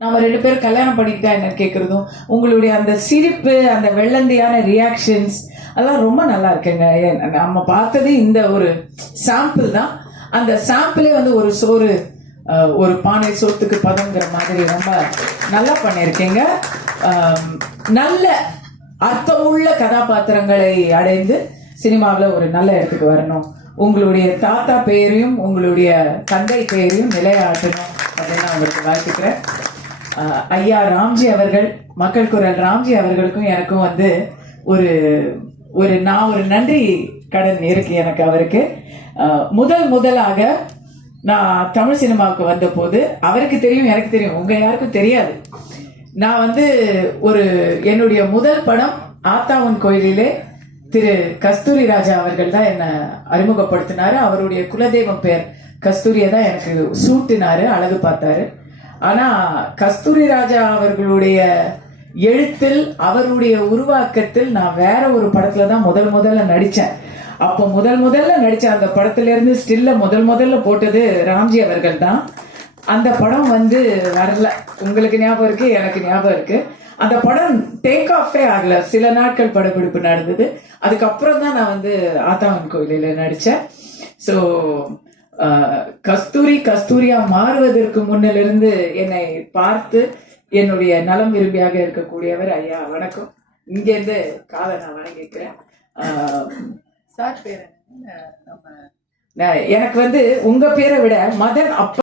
நாம 2 பேரும் கல்யாணம் பண்ணிக்கிட்டா என்ன கேட்கறதும், உங்களுடைய அந்த சிரிப்பு, அந்த வெள்ளந்தியான ரியாக்ஷன்ஸ் அதெல்லாம் ரொம்ப நல்லா இருக்குங்க. நம்ம பார்த்தது இந்த ஒரு சாம்பிள் தான். அந்த சாம்பிளே வந்து ஒரு சோறு, ஒரு பானை சோத்துக்கு பதங்கிற மாதிரி ரொம்ப நல்லா பண்ணியிருக்கீங்க. நல்ல அர்த்தமுள்ள கதாபாத்திரங்களை அடைந்து சினிமாவில் ஒரு நல்ல இடத்துக்கு வரணும். உங்களுடைய தாத்தா பெயரையும் உங்களுடைய தந்தை பெயரையும் நிலையாட்டணும் அப்படின்னு உங்களுக்கு வாழ்த்துக்கிறேன். ஐயா ராம்ஜி அவர்கள், மக்கள் குரல் ராம்ஜி அவர்களுக்கும் எனக்கும் வந்து நான் ஒரு நன்றி கடன் இருக்கு எனக்கு அவருக்கு. முதலாக நான் தமிழ் சினிமாவுக்கு வந்த போது அவருக்கு தெரியும், எனக்கு தெரியும், உங்க யாருக்கும் தெரியாது. நான் வந்து என்னுடைய முதல் படம் ஆத்தாவன் கோயிலிலே திரு கஸ்தூரி ராஜா அவர்கள் தான் என்னை அறிமுகப்படுத்தினாரு. அவருடைய குலதெய்வம் பேர் கஸ்தூரியை தான் எனக்கு சூட்டினாரு, அழகு பார்த்தாரு. ஆனா கஸ்தூரி ராஜா அவர்களுடைய எழுத்தில், அவருடைய உருவாக்கத்தில் நான் வேற ஒரு படத்துல தான் முதல்ல நடிச்சேன். அப்போ முதல்ல நடிச்ச அந்த படத்துல இருந்து ஸ்டில்ல முதல்ல போட்டது ராம்ஜி அவர்கள் தான். அந்த படம் வந்து வரல. உங்களுக்கு ஞாபகம் இருக்கு, எனக்கு ஞாபகம் இருக்கு. அந்த படம் டேக் ஆஃபே ஆகல. சில நாட்கள் படப்பிடிப்பு நடந்தது. அதுக்கப்புறம் தான் நான் வந்து ஆத்தாவன் கோயிலில நடிச்சேன். ஸோ கஸ்தூரியா மாறுவதற்கு முன்னிலிருந்து என்னை பார்த்து என்னுடைய நலம் விரும்பியாக இருக்கக்கூடியவர் ஐயா, வணக்கம். இங்க இருந்து காலை நான் வணங்கிக்கிறேன். சார் பேர் எனக்கு வந்து உங்க பேரை விட மதன் அப்ப